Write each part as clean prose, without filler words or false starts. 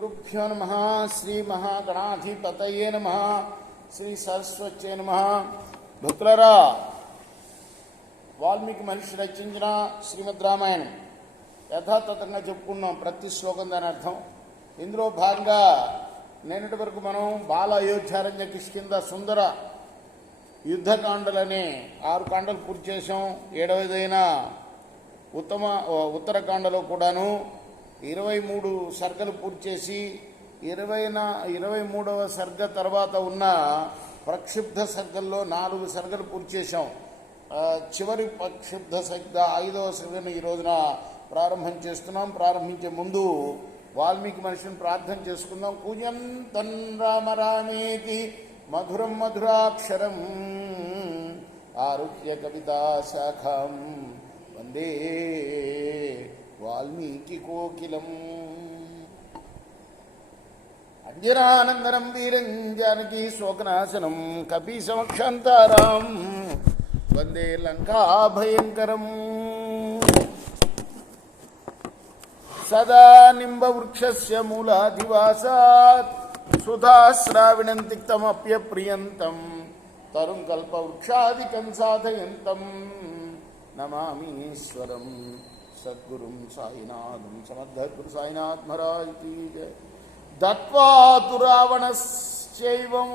శ్రీగురుభ్యో నమః. శ్రీ మహాగణాధిపతయే నమః. శ్రీ సరస్వత్యై నమః. భక్తులారా, వాల్మీకి మహర్షి రచించిన శ్రీమద్ రామాయణం యథాతథంగా చెప్పుకున్నాం. ప్రతి శ్లోకం దాని అర్థం. ఇందులో భాగంగా నేనటి వరకు మనం బాల అయోధ్యారణ్య కిష్కింద సుందర యుద్ధకాండలనే 6 కాండలు పూర్తి చేసాం. 7వదైన ఉత్తరకాండలో కూడాను 23 సర్గలు పూర్తి చేసి 23వ సర్గ తర్వాత ఉన్న ప్రక్షిబ్ధ సర్గల్లో 4 సర్గలు పూర్తి చేశాం. చివరి ప్రక్షిబ్ధ సర్గ 5వ సర్గను ఈ రోజున ప్రారంభం చేస్తున్నాం. ప్రారంభించే ముందు వాల్మీకి మహర్షిని ప్రార్థన చేసుకుందాం. కూజంతన్ రామ రామేతి మధురం మధురాక్షరం ఆరుహ్య కవితా శాఖం వందే వాల్మీకి కోకిలం. అంజనానందనం వీరం జానకీ శోకనాశనం కపీశమక్షాంతారాం వందే లంకా భయంకరం. సదా నింబవృక్షస్య మూలాధివాసాత్ సుధాశ్రావిణం తిక్తమప్యప్రియంతం తరుం కల్పవృక్షాదికం సాధయంతం నమామీశ్వరం సద్గురుం సాయినాథం సమర్థగురు సాయినాథ్ మహారాజ్ కీ జై. దత్వా తు రావణశ్చైవం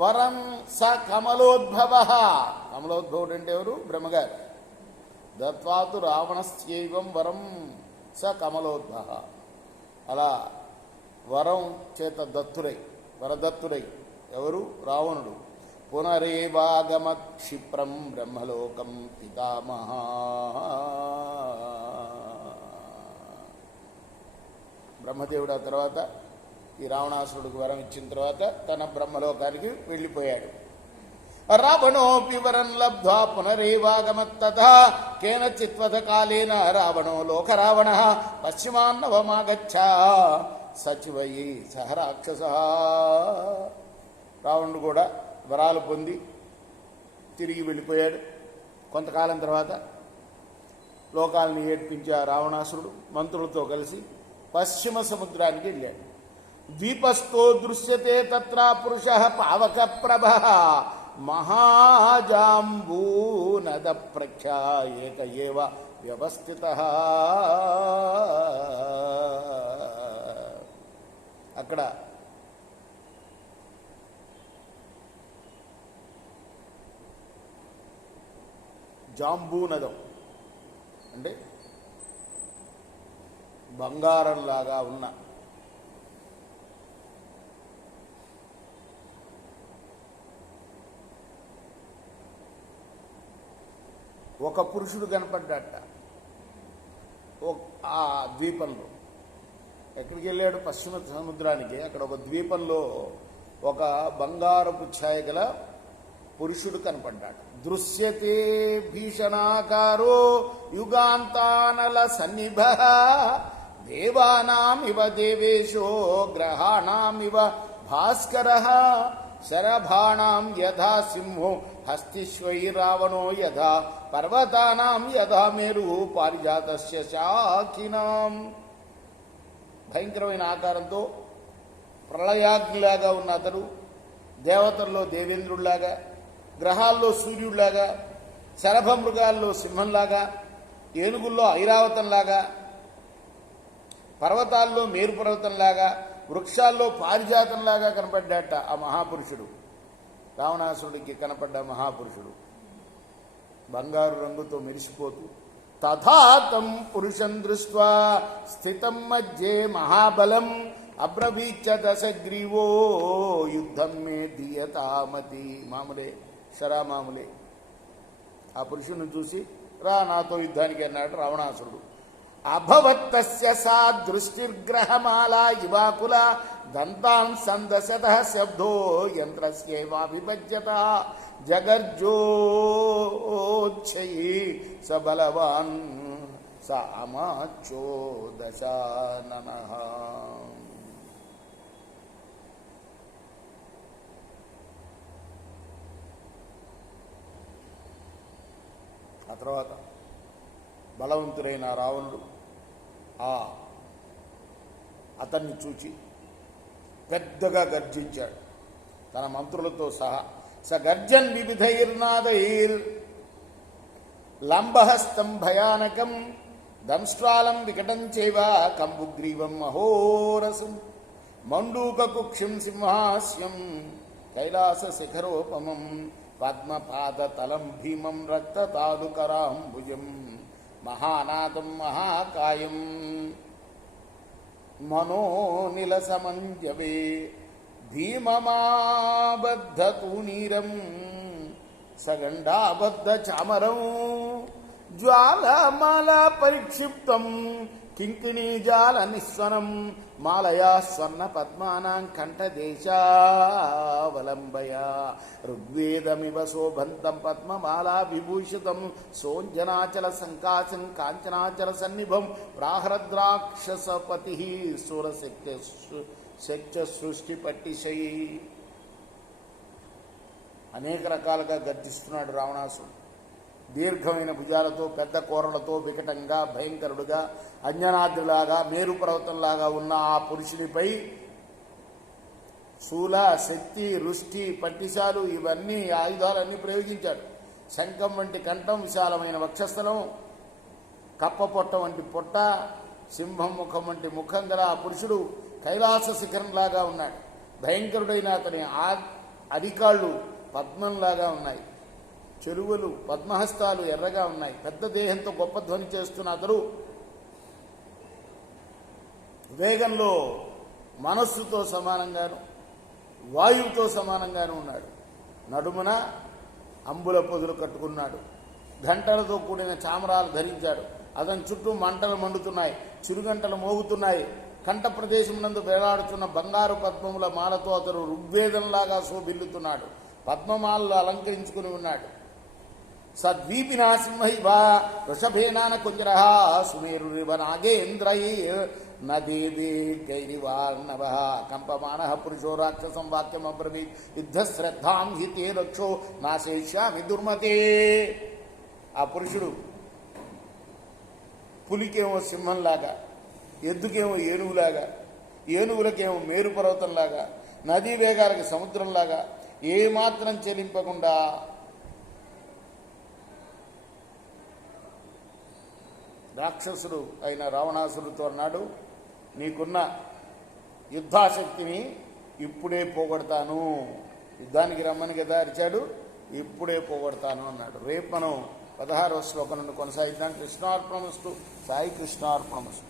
వరం స కమలోద్భవ. కమలోద్భవుడు అంటే ఎవరు? బ్రహ్మగారు. దత్వా తు రావణశ్చైవం వరం స కమలోద్భవ. అలా వరం చేత దత్తురై, వరదత్తురై ఎవరు? రావణుడు. పునరేవాగమత్ క్షిప్రం బ్రహ్మలోకం పితామహ. బ్రహ్మదేవుడు ఆ తర్వాత ఈ రావణాసురుడికి వరం ఇచ్చిన తర్వాత తన బ్రహ్మలోకానికి వెళ్ళిపోయాడు. రావణోపి వరం లబ్ధ్వా పునరేవాగమత్తథా కేనచిత్వథ కాలేన రావణో లోకరావణ పశ్చిమాన్నవమాగచ్చ సచివై సహ రాక్షస. రావణుడు కూడా వరాలు పొంది తిరిగి వెళ్ళిపోయాడు. కొంతకాలం తర్వాత లోకాలను ఏడ్పించే ఆ రావణాసురుడు మంత్రులతో కలిసి పశ్చిమ సముద్రానికి వెళ్ళాడు. ద్వీపస్థో దృశ్యతే తత్ర పురుష పావక ప్రభ మహాజాంబూనద ప్రఖ్యా ఏక ఏవ వ్యవస్థిత. అక్కడ జాంబూనదం అంటే బంగారంలాగా ఉన్న ఒక పురుషుడు కనపడ్డాట ఆ ద్వీపంలో. ఎక్కడికి వెళ్ళాడు? పశ్చిమ సముద్రానికి. అక్కడ ఒక ద్వీపంలో ఒక బంగారపు ఛాయ గల పురుషుడు కనపడ్డాడు. దృశ్యతే భీషణాకారో యుగాంతానల సన్నిభ దేవానామివ దేవేశో గ్రహాణామివ భాస్కర శరభాణాం యథా సింహో హస్తిశ్వై రావణో యథా పర్వతానాం యథా మేరు పారిజాతస్య శాఖినాం. భయంకరమైన ఆకారంతో ప్రళయాగ్నిలాగా ఉన్న అతడు దేవతల్లో దేవేంద్రుడిలాగా, గ్రహాల్లో సూర్యుడిలాగా, శరభ మృగాల్లో సింహంలాగా, ఏనుగుల్లో ఐరావతంలాగా, పర్వతాల్లో మేరు పర్వతంలాగా, వృక్షాల్లో పారిజాతంలాగా కనపడ్డాట ఆ మహాపురుషుడు. రావణాసురుడికి కనపడ్డ మహాపురుషుడు బంగారు రంగుతో మెరిసిపోతూ తథాతం పురుషం దృష్ట్వా స్థితం మధ్యే మహాబలం అబ్రవీచ్చ దశగ్రీవో యుద్ధం మే దియతామతి. మామూలే, షరా మామూలే. ఆ పురుషుని చూసి రా నాతో యుద్ధానికి అన్నాడు రావణాసురుడు. అభవత్తస్య సా దృష్టిర్గ్రహమాలా ఇవాకుల దంతాన్ సందశత శబ్దో యంత్రస్యేవాభిభజ్యత జగర్జోచ్చయి స బలవాన్ స అమాచో దశాననః. ఆ తర్వాత బలవంతుడైన రావణుడు ఆ అతన్ని చూచి పెద్దగా గర్జించాడు తన మంత్రులతో సహా. స గర్జన్ వివిధైర్నాదైర్ లంబహస్తం భయానకం దంష్ట్రాలం వికటం చైవ కంబుగ్రీవం మహోరసం మండూకకుక్షిం సింహాస్యం కైలాస శిఖరోపమం పద్మపాదతలం భీమం రక్తతాదుకరాంబుజం మహానాదం మహాకాయం మనోనిలసమంజవే భీమమాబద్ధతూనీరం సగండాబద్ధ చామరం జ్వాలమాల పరిక్షిప్తం కింకిణీజాల నిస్వనం మాలయా స్వర్ణ పద్మానాం కంఠదేశావలంబయా ఋగ్వేదమివ శోభంతం పద్మమాలా విభూషితం సోంజనాచల సంకాశం కాంచనాచల సన్నిభం ప్రాహ్రద్రాక్షసపతి సురశక్తి సృష్టి పట్టిశై. అనేక రకాలుగా గర్జిస్తున్నాడు రావణాసుడు. దీర్ఘమైన భుజాలతో పెద్ద కూరలతో వికటంగా భయంకరుడుగా అంజనాద్రిలాగా మేరు పర్వతంలాగా ఉన్న ఆ పురుషునిపై శూల శక్తి రుష్టి పట్టిశాలు ఇవన్నీ ఆయుధాలన్నీ ప్రయోగించాడు. శంఖం వంటి కంఠం, విశాలమైన వక్షస్థలం, కప్ప పొట్ట వంటి పొట్ట, సింహం ముఖం వంటి ముఖం గల ఆ పురుషుడు కైలాస శిఖరంలాగా ఉన్నాడు. భయంకరుడైన అతని అరికాళ్ళు పద్మంలాగా ఉన్నాయి. చెరువులు పద్మహస్తాలు ఎర్రగా ఉన్నాయి. పెద్ద దేహంతో గొప్ప ధ్వని చేస్తున్న అతడు వేగంలో మనస్సుతో సమానంగాను వాయువుతో సమానంగాను ఉన్నాడు. నడుమున అంబుల పొదులు కట్టుకున్నాడు. గంటలతో కూడిన చామరాలు ధరించాడు. అతని చుట్టూ మంటలు మండుతున్నాయి, చిరుగంటలు మోగుతున్నాయి. కంఠ ప్రదేశం నందు వేలాడుతున్న బంగారు పద్మముల మాలతో అతడు ఋగ్వేదంలాగా శోభిల్లుతున్నాడు. పద్మమాలలో అలంకరించుకుని ఉన్నాడు. సద్వీపినా సింహైవ వృషభేనాన కుంజర సుమేరురివ నాగేంద్రై నదీర్గైరివార్ణవ కంపమాన పురుషో రాక్షసం వాక్యమబ్రవీత్ యుద్ధశ్రద్ధాం హి తే రక్షో నాశేష్యామి దుర్మతే. ఆ పురుషుడు పులికేమో సింహంలాగా, ఎద్దుకేమో ఏనుగులాగా, ఏనుగులకేమో మేరు పర్వతంలాగా, నదీ వేగాలకి సముద్రంలాగా ఏమాత్రం చెలింపకుండా రాక్షసుడు అయిన రావణాసురుడితో అన్నాడు, నీకున్న యుద్ధాశక్తిని ఇప్పుడే పోగొడతాను. యుద్ధానికి రమ్మని కదా అరిచాడు, ఇప్పుడే పోగొడతాను అన్నాడు. రేపు మనం 16వ శ్లోకం నుండి కొనసాగిద్దాం. కృష్ణార్పణమస్తు. సాయి కృష్ణార్పణమస్తు.